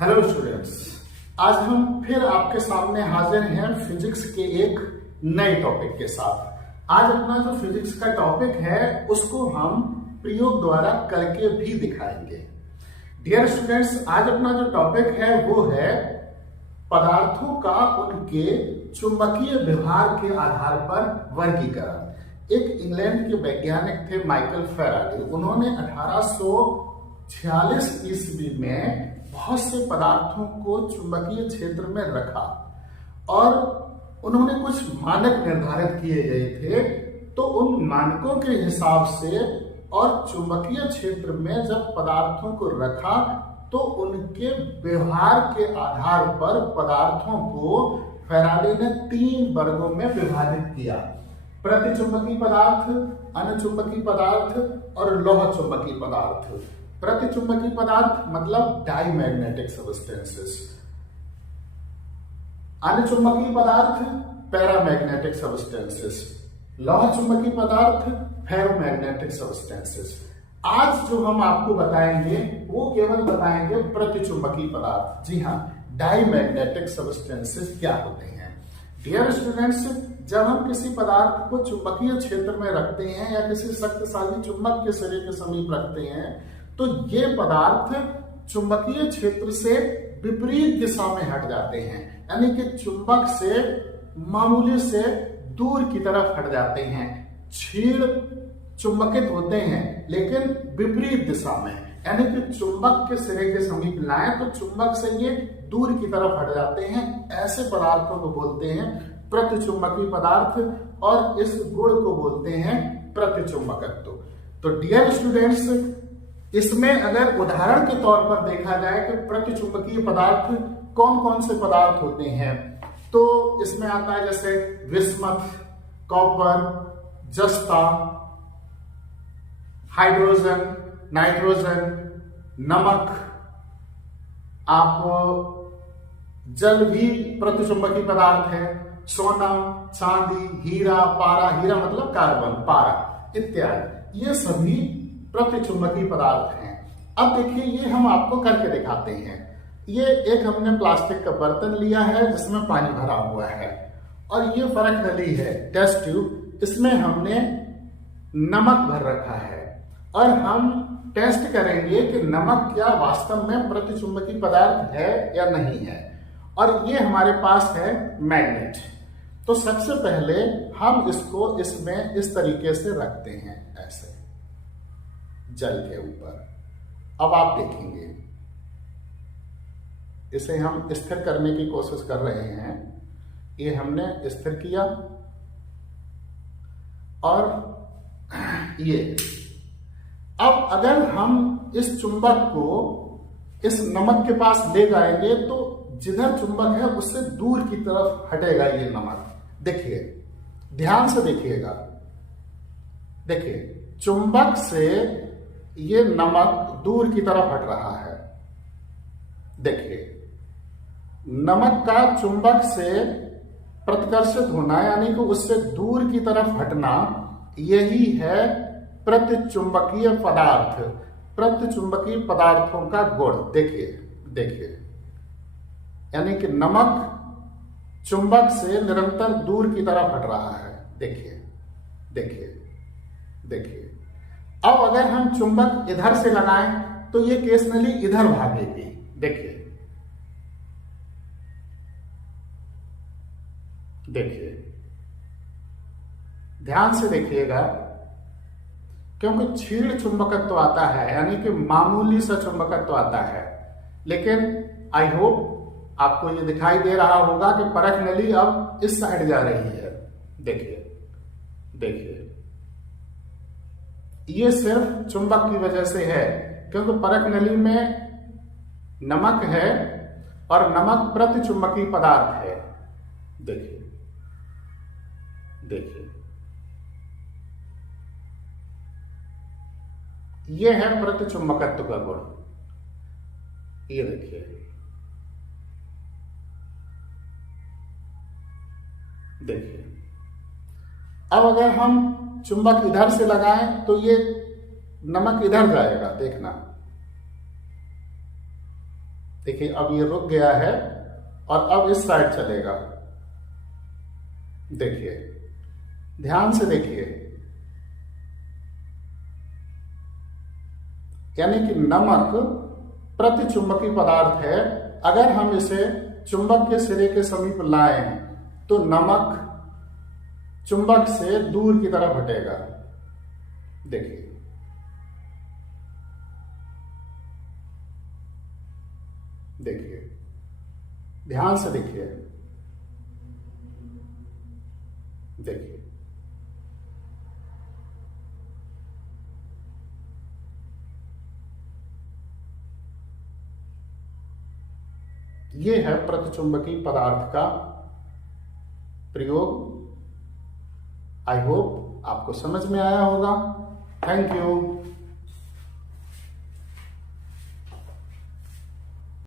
Hello students, आज हम फिर आपके सामने हाजिर हैं फिजिक्स के एक नए टॉपिक के साथ। आज अपना जो फिजिक्स का टॉपिक है उसको हम प्रयोग द्वारा करके भी दिखाएंगे। डियर स्टूडेंट्स, आज अपना जो टॉपिक है वो है पदार्थों का उनके चुंबकीय व्यवहार के आधार पर वर्गीकरण। एक इंग्लैंड के वैज्ञानिक थे माइकल फैराडे। उन्होंने 1846 ईस्वी में बहुत से पदार्थों को चुंबकीय क्षेत्र में रखा और उन्होंने कुछ मानक निर्धारित किए गए थे। तो उन मानकों के हिसाब से और चुंबकीय क्षेत्र में जब पदार्थों को रखा तो उनके व्यवहार के आधार पर पदार्थों को फैराडे ने 3 वर्गों में विभाजित किया: प्रतिचुंबकीय पदार्थ, अनुचुंबकीय पदार्थ और लौह चुंबकीय पदार्थ। प्रतिचुंबकीय पदार्थ मतलब डाईमैग्नेटिक सब्सटेंसेस, अनुचुंबकीय पदार्थ पैरामैग्नेटिक सब्सटेंसेस, लौह चुंबकीय पदार्थ फेरोमैग्नेटिक सब्सटेंसेस। आज जो हम आपको बताएंगे वो केवल बताएंगे प्रतिचुंबकीय पदार्थ। जी हाँ, डाईमैग्नेटिक सब्सटेंसेस क्या होते हैं। डियर स्टूडेंट्स, जब हम किसी पदार्थ को चुंबकीय क्षेत्र में रखते हैं या किसी शक्तिशाली चुंबक के सिरे के समीप रखते हैं तो ये पदार्थ चुंबकीय क्षेत्र से विपरीत दिशा में हट जाते हैं, यानी कि चुंबक से मामूली से दूर की तरफ हट जाते हैं। छीड़ चुंबकित होते हैं लेकिन विपरीत दिशा में, यानी कि चुंबक के सिरे के समीप लाएं तो चुंबक से ये दूर की तरफ हट जाते हैं। ऐसे पदार्थों को बोलते हैं प्रतिचुंबकीय पदार्थ और इस गुण को बोलते हैं प्रतिचुंबकत्व। तो डियर स्टूडेंट्स, इसमें अगर उदाहरण के तौर पर देखा जाए कि प्रतिचुंबकीय पदार्थ कौन कौन से पदार्थ होते हैं तो इसमें आता है जैसे विस्मथ, कॉपर, जस्ता, हाइड्रोजन, नाइट्रोजन, नमक। आप जल भी प्रतिचुंबकीय पदार्थ है, सोना, चांदी, हीरा, पारा, हीरा मतलब कार्बन, पारा इत्यादि, ये सभी प्रतिचुंबकीय पदार्थ हैं। अब देखिए, ये हम आपको करके दिखाते हैं। ये एक हमने प्लास्टिक का बर्तन लिया है जिसमें पानी भरा हुआ है और ये फर्क नली है, टेस्ट ट्यूब, इसमें हमने नमक भर रखा है और हम टेस्ट करेंगे कि नमक क्या वास्तव में प्रतिचुंबकीय पदार्थ है या नहीं है। और ये हमारे पास है मैग्नेट। तो सबसे पहले हम इसको इसमें इस तरीके से रखते हैं, ऐसे जल के ऊपर। अब आप देखेंगे इसे हम स्थिर करने की कोशिश कर रहे हैं। ये हमने स्थिर किया और ये अब अगर हम इस चुंबक को इस नमक के पास ले जाएंगे तो जिधर चुंबक है उससे दूर की तरफ हटेगा ये नमक। देखिए, ध्यान से देखिएगा। देखिए, चुंबक से ये नमक दूर की तरफ हट रहा है। देखिए, नमक का चुंबक से प्रतिकर्षित होना यानी कि उससे दूर की तरफ हटना, यही है प्रतिचुंबकीय पदार्थ, प्रतिचुंबकीय पदार्थों का गुण। देखिए देखिए, यानी कि नमक चुंबक से निरंतर दूर की तरफ हट रहा है। देखिए देखिए देखिए। अब अगर हम चुंबक इधर से लगाएं तो ये केस नली इधर भागेगी। देखिए देखिए, ध्यान से देखिएगा, क्योंकि छीड़ चुंबकत्व आता है, यानी कि मामूली सा चुंबकत्व आता है। लेकिन आई होप आपको ये दिखाई दे रहा होगा कि परख नली अब इस साइड जा रही है। देखिए देखिए, ये सिर्फ चुंबक की वजह से है, क्योंकि परख नली में नमक है और नमक प्रतिचुंबकीय पदार्थ है। देखिए देखिए, ये है प्रतिचुंबकत्व का गुण। ये देखिए, देखिए। अब अगर हम चुंबक इधर से लगाएं तो ये नमक इधर जाएगा। देखना, देखिए अब ये रुक गया है और अब इस साइड चलेगा। देखिए ध्यान से देखिए, यानी कि नमक प्रतिचुंबकीय पदार्थ है। अगर हम इसे चुंबक के सिरे के समीप लाएं तो नमक चुंबक से दूर की तरफ हटेगा। देखिए देखिए ध्यान से देखिए, देखिए ये है प्रतिचुंबकीय पदार्थ का प्रयोग। आई होप आपको समझ में आया होगा। Thank you.